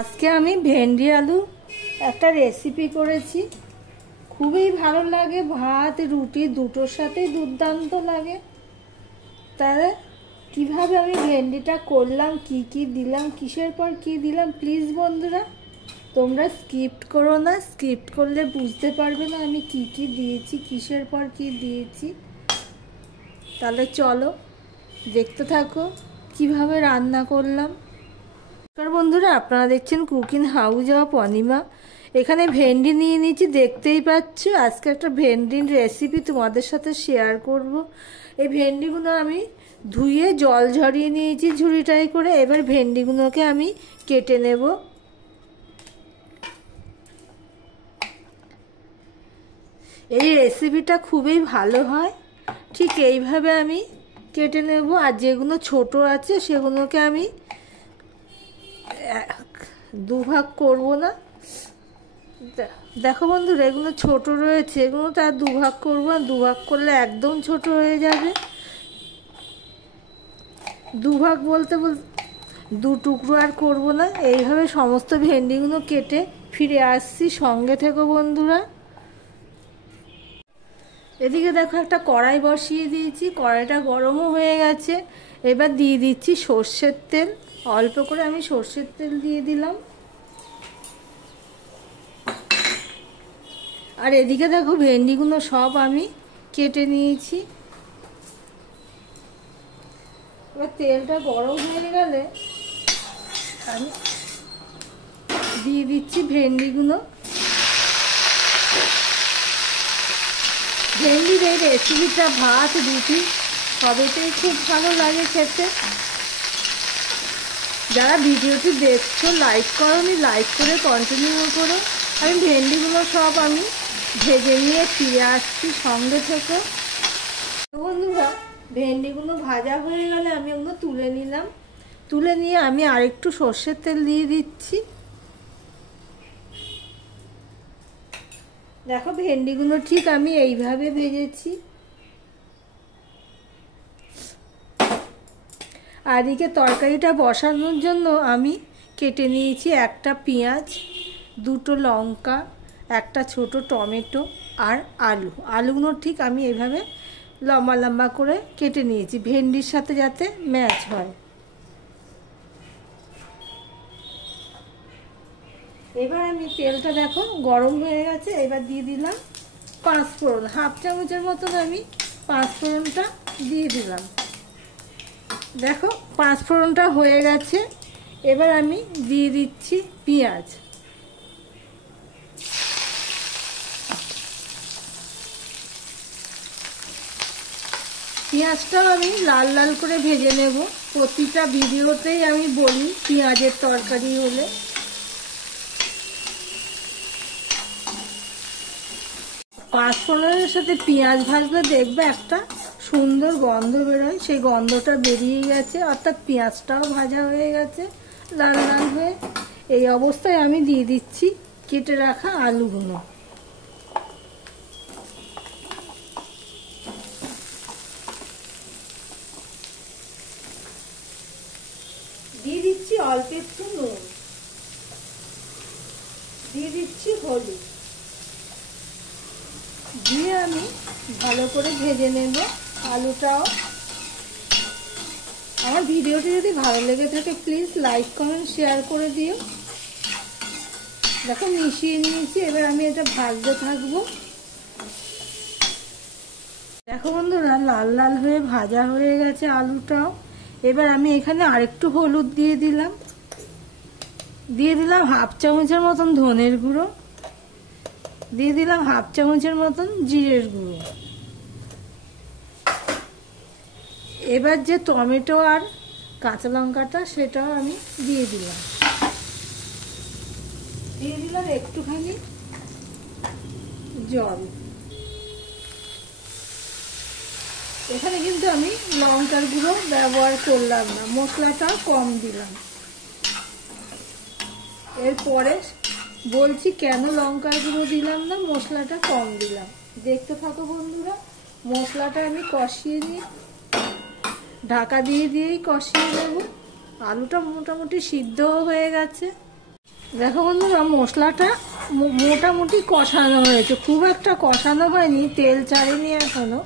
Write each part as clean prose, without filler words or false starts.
আজকে আমি ভেন্ডি আলু একটা রেসিপি করেছি। খুবই ভালো লাগে, ভাত রুটি দুটোর সাথেই দুর্দান্ত লাগে। তাহলে কিভাবে আমি ভেন্ডিটা করলাম, কি কি দিলাম, কিসের পর কি দিলাম, প্লিজ বন্ধুরা তোমরা স্কিপ করো না। স্কিপ করলে বুঝতে পারবে না আমি কি কি দিয়েছি, কিসের পর কি দিয়েছি। তাহলে চলো দেখতে থাকো কিভাবে রান্না করলাম। বন্ধুরা আপনারা দেখছেন কুকিং হাউস অফ অনিমা। এখানে ভেন্ডি নিয়ে নিয়েছি, দেখতেই পাচ্ছ। আজকে একটা ভেন্ডির রেসিপি তোমাদের সাথে শেয়ার করব। এই ভেন্ডিগুলো আমি ধুয়ে জল ঝরিয়ে নিয়েছি ঝুড়িটাই করে। এবার ভেন্ডিগুলোকে আমি কেটে নেব। এই রেসিপিটা খুবই ভালো হয়, ঠিক এইভাবে আমি কেটে নেব। আর যেগুলো ছোট আছে সেগুলোকে আমি দুভাগ করব না। দেখো বন্ধুরা, এগুলো ছোট রয়েছে, এগুলো তো আর দুভাগ করবো না। দুভাগ করলে একদম ছোট হয়ে যাবে। দুভাগ বলতে দু টুকরো আর করব না। এইভাবে সমস্ত ভেন্ডিগুলো কেটে ফিরে আসছি, সঙ্গে থেকো বন্ধুরা। এদিকে দেখো একটা কড়াই বসিয়ে দিয়েছি, কড়াইটা গরমও হয়ে গেছে। এবার দিয়ে দিচ্ছি সর্ষের তেল। অল্প করে আমি সর্ষের তেল দিয়ে দিলাম। আর এদিকে দেখো ভেন্ডিগুলো সব আমি কেটে নিয়েছি। এবার তেলটা গরম হয়ে গেলে আমি দিয়ে দিচ্ছি ভেন্ডিগুলো। ভেন্ডির এই রেসিপিটা ভাত রুটি সবেতেই খুব ভালো লাগে খেতে। যারা ভিডিওটি দেখছো লাইক করোনি, লাইক করে কন্টিনিউ করো। আমি ভেন্ডিগুলো সব আমি ভেজে নিয়ে ফিরে আসছি, সঙ্গে থেকে। বন্ধুরা ভেন্ডিগুলো ভাজা হয়ে গেলে আমি ওগুলো তুলে নিলাম। তুলে নিয়ে আমি আরেকটু সর্ষের তেল দিয়ে দিচ্ছি। দেখো ভেন্ডিগুলো ঠিক আমি এইভাবে ভেজেছি। আর এদিকে তরকারিটা বসানোর জন্য আমি কেটে নিয়েছি একটা পেঁয়াজ, দুটো লঙ্কা, একটা ছোট টমেটো আর আলু। আলুগুলো ঠিক আমি এইভাবে লম্বা লম্বা করে কেটে নিয়েছি, ভেন্ডির সাথে যাতে ম্যাচ হয়। এবার আমি তেলটা দেখো গরম হয়ে গেছে। এবার দিয়ে দিলাম পাঁচফোড়ন, হাফ চামচের মতন আমি পাঁচফোড়নটা দিয়ে দিলাম। দেখো পাঁচফোড়নটা হয়ে গেছে। এবার আমি দিয়ে দিচ্ছি পেঁয়াজ। পেঁয়াজটাও আমি লাল লাল করে ভেজে নেব। প্রতিটা ভিডিওতেই আমি বলি পেঁয়াজের তরকারি হলে। পাঁচফোড়নের সাথে পেঁয়াজ ভাজলে দেখবে একটা সুন্দর গন্ধ বেরোয়। সেই গন্ধটা বেরিয়ে গেছে, অর্থাৎ পেঁয়াজটাও ভাজা হয়ে গেছে লাল লাল হয়ে। এই অবস্থায় আমি দিয়ে দিচ্ছি কেটে রাখা আলুগুলো। দিয়ে দিচ্ছি অল্প একটু নুন, দিয়ে দিচ্ছি হলুদ, দিয়ে আমি ভালো করে ভেজে নেব আলুটাও। আমার ভিডিওটি যদি ভালো লেগে থাকে প্লিজ লাইক কমেন্ট শেয়ার করে দিও। দেখো মিশিয়ে নিয়েছি। এবার আমি এটা ভাজতে থাকবো। দেখো বন্ধুরা লাল লাল হয়ে ভাজা হয়ে গেছে আলুটাও। এবার আমি এখানে আরেকটু হলুদ দিয়ে দিলাম। দিয়ে দিলাম হাফ চামচের মতন ধনের গুঁড়ো, দিয়ে দিলাম হাফ চামচের মতন জিরের গুঁড়ো। এবার যে টমেটো আর কাঁচা লঙ্কাটা সেটাও আমি দিয়ে দিলাম। দিয়ে দিলাম একটুখানি জল। এখানে কিন্তু আমি লঙ্কার গুঁড়ো ব্যবহার করলাম না, মশলাটা কম দিলাম। এরপরে বলছি কেন লঙ্কার গুঁড়ো দিলাম না, মশলাটা কম দিলাম। দেখতে থাকো বন্ধুরা। মশলাটা আমি কষিয়ে নিই, ঢাকা দিয়ে দিয়েই কষিয়ে নেব। আলুটা মোটামুটি সিদ্ধ হয়ে গেছে। দেখো বন্ধুরা, মশলাটা মোটামুটি কষানো হয়েছে, খুব একটা কষানো হয়নি, তেল ছাড়েনি এখনো।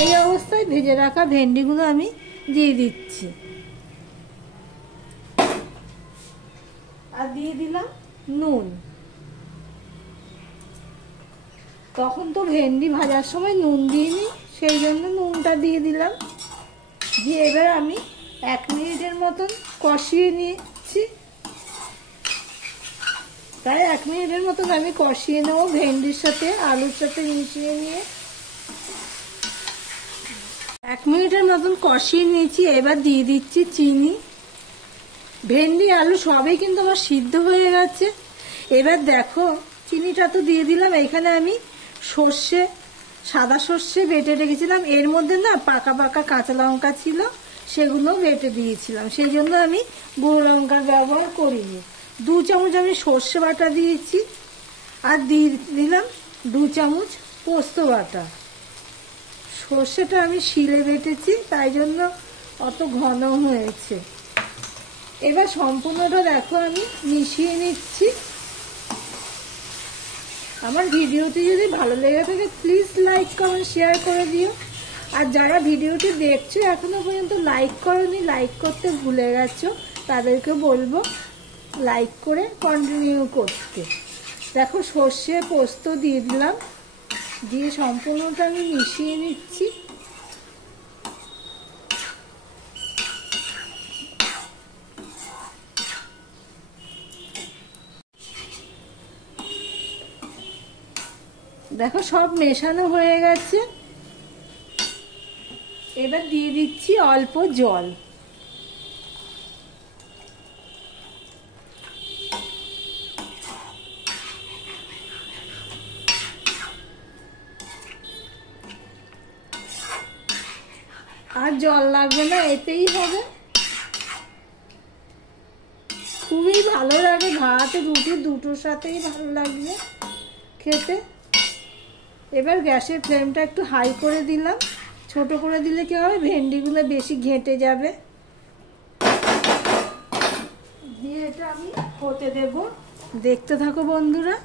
এই অবস্থায় ভেজে রাখা ভেন্ডিগুলো আমি দিয়ে দিচ্ছি, আর দিয়ে দিলাম নুন। তখন তো ভেন্ডি ভাজার সময় নুন দিইনি, সেই জন্য নুনটা দিয়ে দিলাম। দিয়ে এবার আমি 1 মিনিটের মতন কষিয়ে নিচ্ছি। তাই 1 মিনিটের মতন আমি কষিয়ে নেব ভেন্ডির সাথে, আলুর সাথে মিশিয়ে নিয়ে। 1 মিনিটের মতন কষিয়ে নিয়েছি। এবার দিয়ে দিচ্ছি চিনি। ভেন্ডি আলু সবই কিন্তু আমার সিদ্ধ হয়ে গেছে। এবার দেখো, চিনিটা তো দিয়ে দিলাম। এখানে আমি সাদা সর্ষে বেটে রেখেছিলাম, এর মধ্যে না পাকা পাকা কাঁচা লঙ্কা ছিল, সেগুলো বেটে দিয়েছিলাম, সেই জন্য আমি গুঁড়ো লঙ্কার ব্যবহার করিনি। 2 চামচ আমি সর্ষে বাটা দিয়েছি, আর দিয়ে দিলাম 2 চামচ পোস্ত বাটা। সর্ষেটা আমি শিলে বেটেছি, তাই জন্য অত ঘন হয়েছে। এবার সম্পূর্ণটা দেখো আমি মিশিয়ে নিচ্ছি। আমার ভিডিওটি যদি ভালো লেগে থাকে প্লিজ লাইক কমেন্ট শেয়ার করে দিও। আর যারা ভিডিওটি দেখছো এখনো পর্যন্ত লাইক করোনি, লাইক করতে ভুলে গেছো, তাদেরকে বলবো লাইক করে কন্টিনিউ করতে। দেখো, সর্ষে পোস্ত দিয়ে দিলাম, দিয়ে সম্পূর্ণটা আমি মিশিয়ে নিচ্ছি। দেখো, সব মেশানো হয়ে গেছে। এবার দিয়ে দিচ্ছি অল্প জল। আর জল লাগবে না, এতেই হবে। খুবই ভালো লাগে, ভাত রুটি দুটোর সাথেই ভালো লাগবে খেতে। এবার গ্যাসের ফ্লেমটা একটু হাই করে দিলাম, ছোট করে দিলে কি হবে, ভেন্ডিগুলো বেশি ঘেঁটে যাবে। দিয়ে এটা আমি হতে দেব, দেখতে থাকো বন্ধুরা।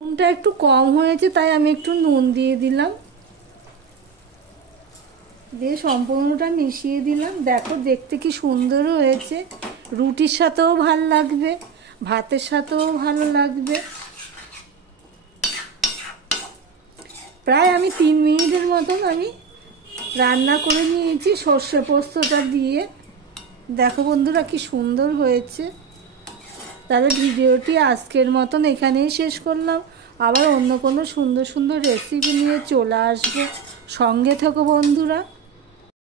নুনটা একটু কম হয়েছে, তাই আমি একটু নুন দিয়ে দিলাম, দিয়ে সম্পূর্ণটা মিশিয়ে দিলাম। দেখো, দেখতে কি সুন্দর হয়েছে, রুটির সাথেও ভালো লাগবে, ভাতের সাথেও ভালো লাগবে। প্রায় আমি 3 মিনিটের মতন আমি রান্না করে নিয়েছি সর্ষে পোস্তটা দিয়ে। দেখো বন্ধুরা, কি সুন্দর হয়েছে। তাহলে ভিডিওটি আজকের মতন এখানেই শেষ করলাম। আবার অন্য কোনো সুন্দর সুন্দর রেসিপি নিয়ে চলে আসবো, সঙ্গে থেকো বন্ধুরা।